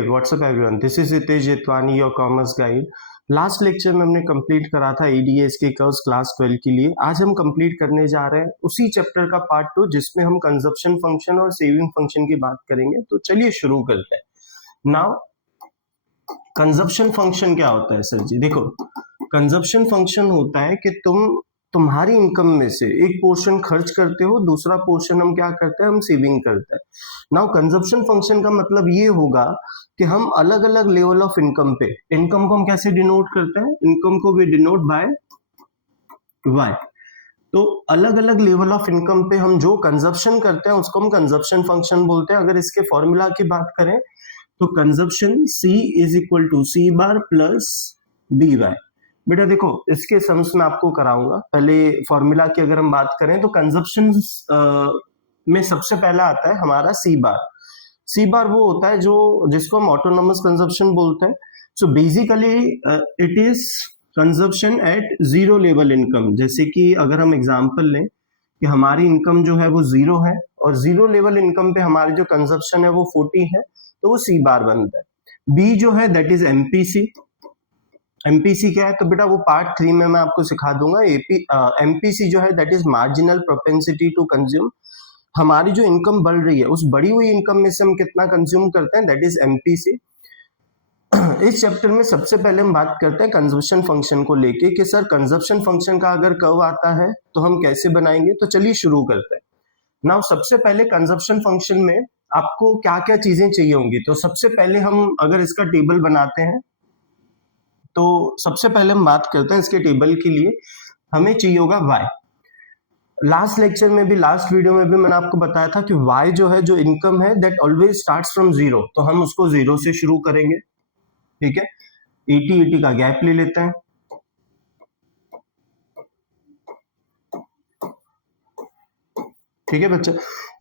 WhatsApp everyone, this is Hitesh Jetwani, your commerce guide. Last lecture में हमने complete करा था एडीएस के कर्व्स क्लास 12 के लिए। आज हम कंप्लीट करने जा रहे हैं उसी चैप्टर का पार्ट 2 जिसमें हम कंजप्शन फंक्शन और सेविंग फंक्शन की बात करेंगे। तो चलिए शुरू करते हैं। नाउ कंजप्शन फंक्शन क्या होता है सर जी? देखो, कंजप्शन फंक्शन होता है कि तुम्हारी इनकम में से एक पोर्शन खर्च करते हो, दूसरा पोर्शन हम क्या करते हैं, हम सेविंग करते हैं। नाउ कंजप्शन फंक्शन का मतलब ये होगा कि हम अलग अलग लेवल ऑफ इनकम पे, इनकम को हम कैसे डिनोट करते हैं, इनकम को वी डिनोट बाय वाई। तो अलग अलग लेवल ऑफ इनकम पे हम जो कंजप्शन करते हैं उसको हम कंजप्शन फंक्शन बोलते हैं। अगर इसके फॉर्मूला की बात करें तो consumption C is equal to C bar plus B Y. बेटा देखो, इसके सम्स में आपको कराऊंगा। पहले फॉर्मूला की अगर हम बात करें तो कंजप्शन में सबसे पहला आता है हमारा C बार। C बार वो होता है जो जिसको हम ऑटोनोमस कंजप्शन बोलते हैं। So basically it is consumption at zero level income. जैसे कि अगर हम एग्जांपल लें कि हमारी इनकम जो है वो जीरो है और जीरो लेवल इनकम पे हमारी जो कंजप्शन है वो 40 है, तो वो C बार बनता है। B जो है दैट इज MPC। MPC क्या है? तो बेटा वो पार्ट 3 में मैं आपको सिखा दूंगा। MPC जो है that is marginal propensity to consume. हमारी जो इनकम बढ़ रही है उस बढ़ी हुई इनकम में से हम कितना कंज्यूम करते हैं, दैट इज MPC। इस चैप्टर में सबसे पहले हम बात करते हैं कंजप्शन फंक्शन को लेके कि सर कंजप्शन फंक्शन का अगर कर्व आता है तो हम कैसे बनाएंगे। तो चलिए शुरू करते हैं। नाउ सबसे पहले कंजप्शन फंक्शन में आपको क्या क्या चीजें चाहिए होंगी। तो सबसे पहले हम अगर इसका टेबल बनाते हैं तो सबसे पहले हम बात करते हैं इसके टेबल के लिए हमें चाहिए होगा y। लास्ट लेक्चर में भी, लास्ट वीडियो में भी मैंने आपको बताया था कि y जो है, जो इनकम है, that always starts from zero. तो हम उसको जीरो से शुरू करेंगे, ठीक है। 80 का गैप ले लेते हैं, ठीक है बच्चा।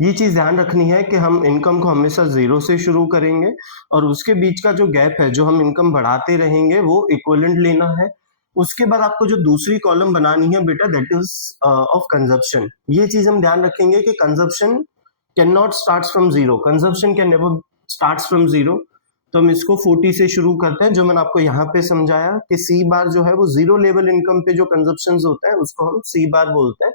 ये चीज ध्यान रखनी है कि हम इनकम को हमेशा जीरो से शुरू करेंगे और उसके बीच का जो गैप है, जो हम इनकम बढ़ाते रहेंगे, वो इक्विवेलेंट लेना है। उसके बाद आपको जो दूसरी कॉलम बनानी है बेटा, दैट इज ऑफ कंजप्शन। ये चीज हम ध्यान रखेंगे कि consumption can not start from zero, consumption can never start from zero. तो हम इसको 40 से शुरू करते हैं, जो मैंने आपको यहाँ पे समझाया कि C बार जो है वो जीरो लेवल इनकम पे जो कंजप्शन होता है उसको हम C बार बोलते हैं।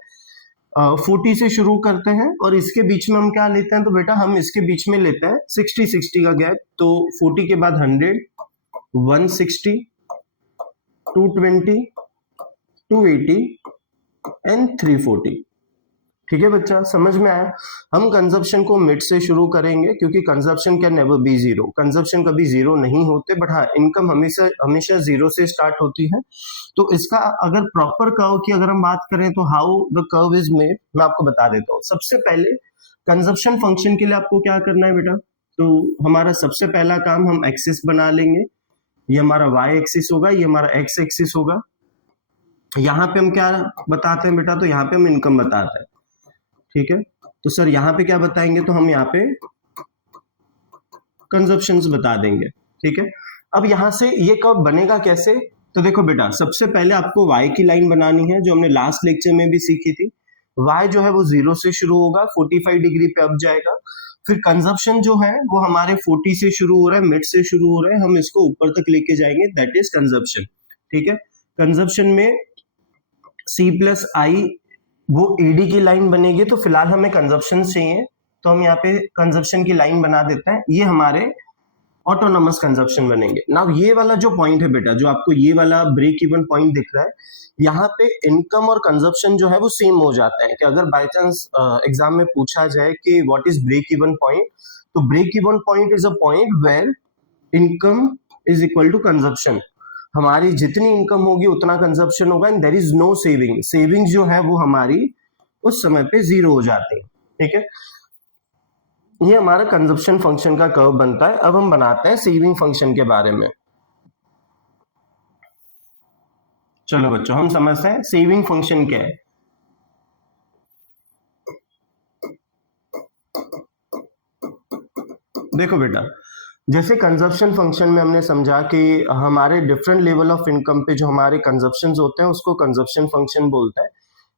40 से शुरू करते हैं और इसके बीच में हम क्या लेते हैं, तो बेटा हम इसके बीच में लेते हैं 60 का गैप। तो 40 के बाद 100, 160, 220, 280 एंड 340। ठीक है बच्चा, समझ में आया? हम कंजप्शन को मिड से शुरू करेंगे क्योंकि consumption can never be zero, consumption कभी जीरो नहीं होते, बट हाँ इनकम हमेशा हमेशा जीरो से स्टार्ट होती है। तो इसका अगर प्रॉपर कर्व की अगर हम बात करें तो how the curve is made, मैं आपको बता देता हूँ। सबसे पहले कंजप्शन फंक्शन के लिए आपको क्या करना है बेटा, तो हमारा सबसे पहला काम, हम एक्सिस बना लेंगे। ये हमारा वाई एक्सिस होगा, ये हमारा एक्स एक्सिस होगा। यहाँ पे हम क्या बताते हैं बेटा, तो यहाँ पे हम इनकम बताते हैं, ठीक है। तो सर यहाँ पे क्या बताएंगे, तो हम यहाँ पे कंजप्शंस बता देंगे, ठीक है। अब यहाँ से ये कर्व बनेगा कैसे, तो देखो बेटा, सबसे पहले आपको y की लाइन बनानी है जो हमने लास्ट लेक्चर में भी सीखी थी। y जो है वो जीरो से शुरू होगा, 45 डिग्री पे अप जाएगा। फिर कंजप्शन जो है वो हमारे 40 से शुरू हो रहा है, मिड से शुरू हो रहा है, हम इसको ऊपर तक लेके जाएंगे, दैट इज कंजप्शन, ठीक है। कंजप्शन में C प्लस आई वो एडी की लाइन बनेगी। तो फिलहाल हमें कंजप्शन चाहिए तो हम यहाँ पे कंजप्शन की लाइन बना देते हैं, ये हमारे ऑटोनोमस कंजप्शन बनेंगे। नाउ ये वाला जो पॉइंट है बेटा, जो आपको ये वाला ब्रेक इवन पॉइंट दिख रहा है, यहाँ पे इनकम और कंजप्शन जो है वो सेम हो जाता है। कि अगर बाय चांस एग्जाम में पूछा जाए कि what is break even point, तो break even point is a point where income is equal to consumption. हमारी जितनी इनकम होगी उतना कंजप्शन होगा and there is no saving. Saving जो है वो हमारी उस समय पे जीरो हो जाती है, ठीक है। ये हमारा कंजप्शन फंक्शन का कर्व बनता है। अब हम बनाते हैं सेविंग फंक्शन के बारे में। चलो बच्चों, हम समझते हैं सेविंग फंक्शन क्या है। देखो बेटा, जैसे कंजप्शन फंक्शन में हमने समझा कि हमारे डिफरेंट लेवल ऑफ इनकम पे जो हमारे कंजप्शंस होते हैं उसको कंजप्शन फंक्शन बोलता है।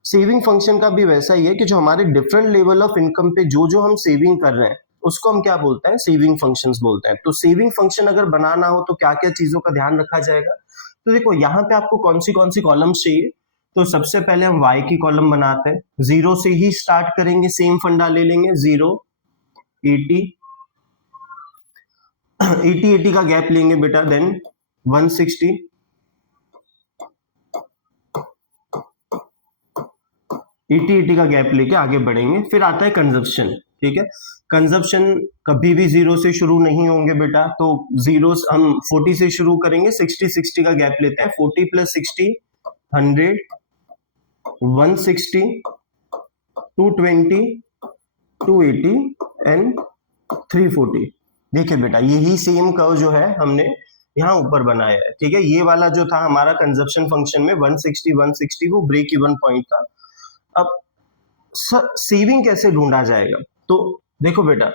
सेविंग फंक्शन का भी वैसा ही है कि जो हमारे डिफरेंट लेवल ऑफ इनकम पे जो जो हम सेविंग कर रहे हैं उसको हम क्या बोलते हैं, सेविंग फंक्शंस बोलते हैं। तो सेविंग फंक्शन अगर बनाना हो तो क्या क्या चीजों का ध्यान रखा जाएगा। तो देखो यहाँ पे आपको कौन सी कॉलम्स चाहिए। तो सबसे पहले हम y की कॉलम बनाते हैं, 0 से ही स्टार्ट करेंगे, सेम फंडा ले लेंगे, 0 80 80 का गैप लेंगे बेटा, देन 160 80 का गैप लेके आगे बढ़ेंगे। फिर आता है कंजप्शन, ठीक है। कंजप्शन कभी भी 0 से शुरू नहीं होंगे बेटा, तो 0 हम 40 से शुरू करेंगे, 60 का गैप लेते हैं, 40 + 60 100 160 220 280 एंड 340। देखिए बेटा यही सेम कर्व जो है हमने यहाँ ऊपर बनाया है, ठीक है। ये वाला जो था हमारा कंजप्शन फंक्शन में 160 वो ब्रेक इवन पॉइंट था। अब सेविंग कैसे ढूंढा जाएगा, तो देखो बेटा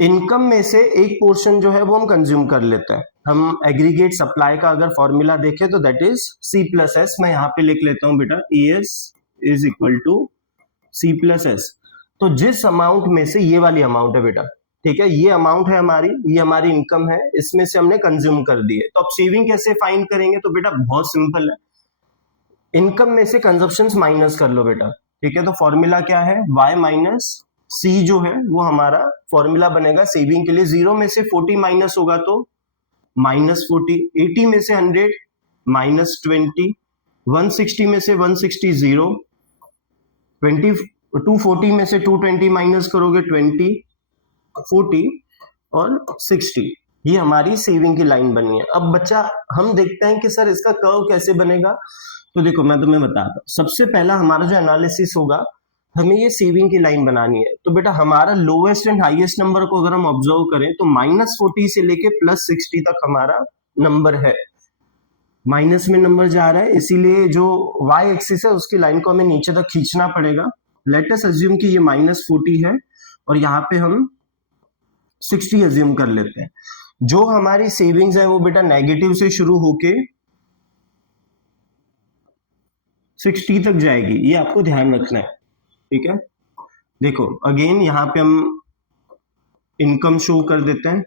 इनकम में से एक पोर्शन जो है वो हम कंज्यूम कर लेते हैं। हम एग्रीगेट सप्लाई का अगर फॉर्मूला देखें तो दैट इज C+S। मैं यहाँ पे लिख लेता हूँ बेटा, ES is equal to C+S। तो जिस अमाउंट में से ये वाली अमाउंट है बेटा, ठीक है, ये अमाउंट है हमारी, ये हमारी इनकम है, इसमें से हमने कंज्यूम कर दी है। तो अब सेविंग कैसे फाइंड करेंगे, तो बेटा बहुत सिंपल है, इनकम में से कंजप्शन माइनस कर लो बेटा, ठीक है। तो फॉर्मूला क्या है, y माइनस C जो है वो हमारा फॉर्मूला बनेगा सेविंग के लिए। 0 में से 40 माइनस होगा तो -40, 80 में से 100 -20, 160 में से 160 0, 240 में से 220 माइनस करोगे 20, 40 और 60। ये हमारी सेविंग की लाइन बनी है। अब बच्चा हम देखते हैं कि सर इसका कर्व कैसे बनेगा। तो देखो मैं तुम्हें बताता हूँ, सबसे पहला हमारा जो एनालिसिस होगा, हमें ये सेविंग की लाइन बनानी है। तो बेटा हमारा लोएस्ट एंड हाईएस्ट नंबर को अगर हम ऑब्जर्व करें तो -40 से लेके +60 तक हमारा नंबर है, माइनस में नंबर जा रहा है, इसीलिए जो y एक्सिस है उसकी लाइन को हमें नीचे तक खींचना पड़ेगा। लेट अस अज्यूम कि ये -40 है और यहाँ पे हम 60 अज्यूम कर लेते हैं। जो हमारी सेविंग्स है वो बेटा नेगेटिव से शुरू होके 60 तक जाएगी, ये आपको ध्यान रखना है, ठीक है। देखो अगेन यहाँ पे हम इनकम शो कर देते हैं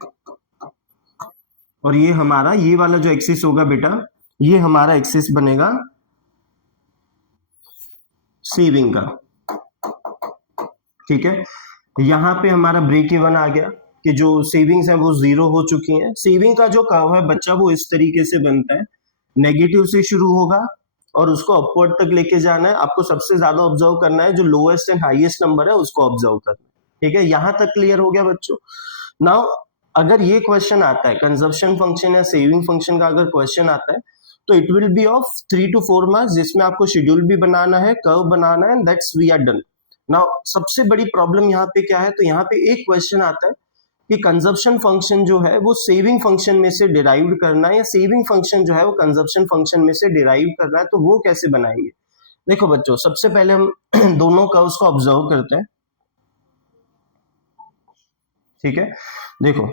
और ये हमारा ये वाला जो एक्सिस होगा बेटा, ये हमारा एक्सिस बनेगा सेविंग का, ठीक है। यहाँ पे हमारा ब्रेक इवन आ गया कि जो सेविंग्स है वो 0 हो चुकी हैं। सेविंग का जो कर्व है बच्चा वो इस तरीके से बनता है, नेगेटिव से शुरू होगा और उसको अपवर्ड तक लेके जाना है। आपको सबसे ज्यादा ऑब्जर्व करना है जो लोएस्ट एंड हाईएस्ट नंबर है उसको ऑब्जर्व करना है, ठीक है। यहां तक क्लियर हो गया बच्चों। नाउ अगर ये क्वेश्चन आता है कंजप्शन फंक्शन या सेविंग फंक्शन का अगर क्वेश्चन आता है तो it will be of 3 to 4 marks, जिसमें आपको शेड्यूल भी बनाना है, कर्व बनाना है, that's we are done. Now सबसे बड़ी प्रॉब्लम यहाँ पे क्या है, तो यहाँ पे एक क्वेश्चन आता है कि कंजप्शन फंक्शन जो है वो सेविंग फंक्शन में से डिराइव करना है या सेविंग फंक्शन जो है वो कंजप्शन फंक्शन में से डिराइव करना है, तो वो कैसे बनाएंगे। देखो बच्चों सबसे पहले हम दोनों कर्व्स को ऑब्जर्व करते हैं, ठीक है। देखो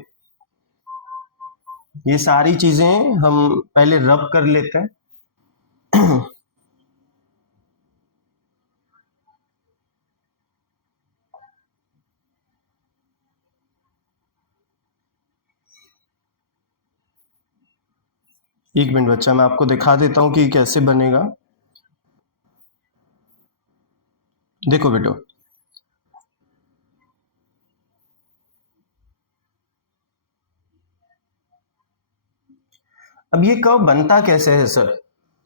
ये सारी चीजें हम पहले रब कर लेते हैं। एक मिनट बच्चा मैं आपको दिखा देता हूं कि कैसे बनेगा। देखो बेटो अब ये कर्व बनता कैसे है सर,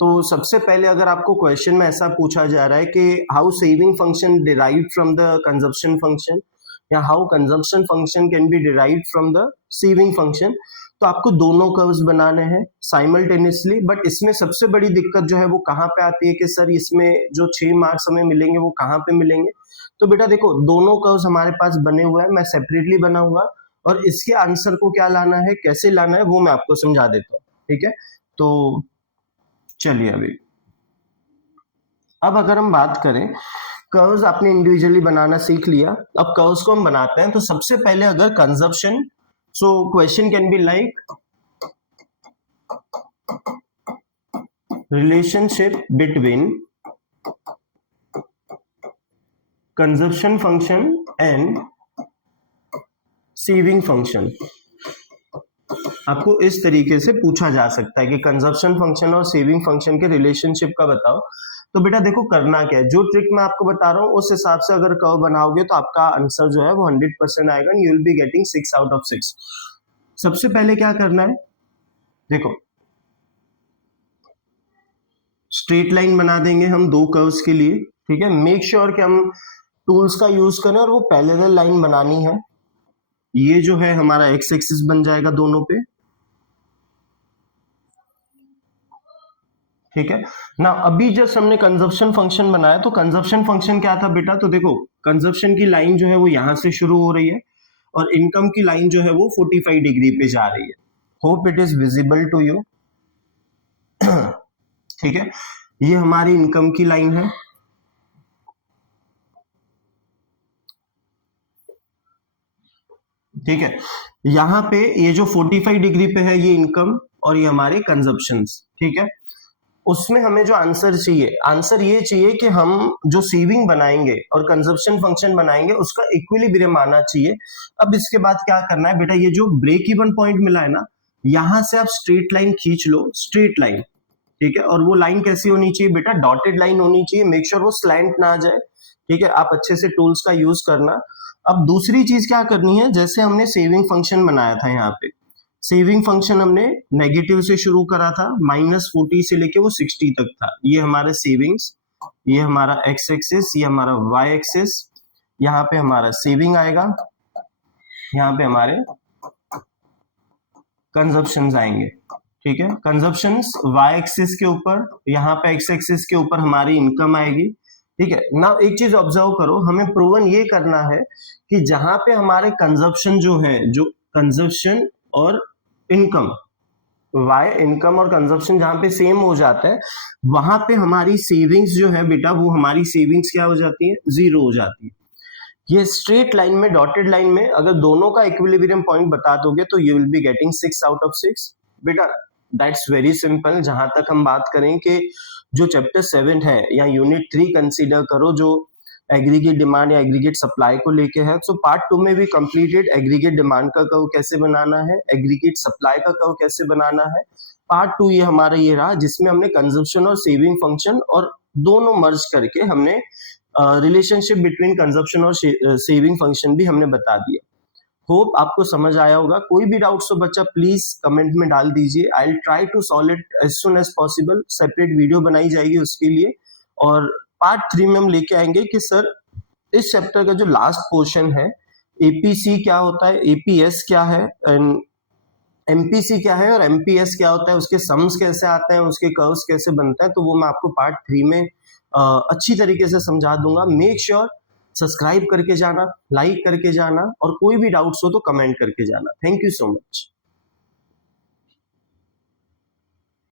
तो सबसे पहले अगर आपको क्वेश्चन में ऐसा पूछा जा रहा है कि how saving function derived from the consumption function या how consumption function can be derived from the saving function, तो आपको दोनों कर्व्स बनाने हैं साइमल्टेनियसली। बट इसमें सबसे बड़ी दिक्कत जो है वो कहाँ पे आती है कि सर इसमें जो 6 मार्क्स हमें मिलेंगे वो कहाँ पे मिलेंगे। तो बेटा देखो दोनों कर्व्स हमारे पास बने हुए हैं, मैं सेपरेटली बनाऊंगा और इसके आंसर को क्या लाना है कैसे लाना है वो मैं आपको समझा देता हूँ, ठीक है। तो चलिए अब अगर हम बात करें, कर्व्स आपने इंडिविजुअली बनाना सीख लिया, अब कर्व्स को हम बनाते हैं। तो सबसे पहले अगर consumption, so question can be like relationship between consumption function and saving function आपको इस तरीके से पूछा जा सकता है कि कंजप्शन फंक्शन और सेविंग फंक्शन के रिलेशनशिप का बताओ। तो बेटा देखो करना क्या है, जो ट्रिक मैं आपको बता रहा हूँ उस हिसाब से अगर कर्व बनाओगे तो आपका आंसर जो है वो 100% आएगा, you will be getting 6 out of 6। सबसे पहले क्या करना है, देखो स्ट्रेट लाइन बना देंगे हम दो कर्व्स के लिए, ठीक है। मेक श्योर कि हम टूल्स का यूज करें और वो पैरेलल लाइन बनानी है। ये जो है हमारा एक्स एक्सिस बन जाएगा दोनों पे, ठीक है ना। अभी जस्ट हमने कंजप्शन फंक्शन बनाया, तो कंजप्शन फंक्शन क्या था बेटा, तो देखो कंजप्शन की लाइन जो है वो यहां से शुरू हो रही है और इनकम की लाइन जो है वो 45 डिग्री पे जा रही है। Hope it is visible to you, ठीक है। ये हमारी इनकम की लाइन है, ठीक है। यहां पे ये जो 45 डिग्री पे है ये इनकम और ये हमारे कंजप्शंस, ठीक है। उसमें हमें जो आंसर चाहिए, आंसर ये चाहिए कि हम जो सेविंग बनाएंगे और कंजप्शन फंक्शन बनाएंगे उसका इक्विलिब्रियम आना चाहिए। अब इसके बाद क्या करना है बेटा, ये जो ब्रेक इवन पॉइंट मिला है ना, यहां से आप स्ट्रेट लाइन खींच लो, स्ट्रेट लाइन, ठीक है। और वो लाइन कैसी होनी चाहिए बेटा, डॉटेड लाइन होनी चाहिए, मेक श्योर वो स्लैंट ना आ जाए, ठीक है। आप अच्छे से टूल्स का यूज करना। अब दूसरी चीज क्या करनी है, जैसे हमने सेविंग फंक्शन बनाया था, यहाँ पे सेविंग फंक्शन हमने नेगेटिव से शुरू करा था, -40 से लेके वो 60 तक था। ये हमारे सेविंग्स, ये हमारा एक्स एक्सिस, ये हमारा वाई एक्सिस, यहाँ पे हमारा सेविंग आएगा, यहाँ पे हमारे कंजप्शंस आएंगे, ठीक है। कंजप्शंस वाई एक्सिस के ऊपर, यहाँ पे एक्स एक्सिस के ऊपर हमारी इनकम आएगी, ठीक है ना। एक चीज ऑब्जर्व करो, हमें प्रूवन ये करना है कि जहां पे हमारे कंजप्शन जो है, जो कंजप्शन और इनकम, वाई इनकम और कंजप्शन जहां पे सेम हो जाता है, वहां पे हमारी सेविंग्स जो है बेटा, वो हमारी सेविंग्स क्या हो जाती है, जीरो हो जाती है। ये स्ट्रेट लाइन में, डॉटेड लाइन में अगर दोनों का इक्विलिब्रियम पॉइंट बता दोगे तो you will be getting 6 out of 6 बेटा। That's very simple. जहां तक हम बात करें कि जो चैप्टर 7 है या यूनिट 3 कंसीडर करो, जो एग्रीगेट डिमांड या एग्रीगेट सप्लाई को लेके है, सो पार्ट 2 में भी कंप्लीटेड एग्रीगेट डिमांड का कर्व कैसे बनाना है, एग्रीगेट सप्लाई का कर्व कैसे बनाना है। पार्ट 2 ये हमारा ये रहा, जिसमें हमने कंजप्शन और सेविंग फंक्शन और दोनों मर्ज करके हमने रिलेशनशिप बिटवीन कंजप्शन और सेविंग फंक्शन भी हमने बता दिया। होप आपको समझ आया होगा। कोई भी डाउट्स हो बच्चा प्लीज कमेंट में डाल दीजिए, I will try to solve it as soon as possible. Separate video बनाई जाएगी उसके लिए, और पार्ट 3 में हम लेके आएंगे कि सर इस चैप्टर का जो लास्ट पोर्शन है, एपीसी क्या होता है, एपीएस क्या है, एमपीसी क्या है और एमपीएस क्या होता है, उसके सम्स कैसे आते हैं, उसके कर्व्स कैसे बनते हैं, तो वो मैं आपको पार्ट 3 में अच्छी तरीके से समझा दूंगा। मेक श्योर सब्सक्राइब करके जाना, लाइक करके जाना, और कोई भी डाउट्स हो तो कमेंट करके जाना। Thank you so much.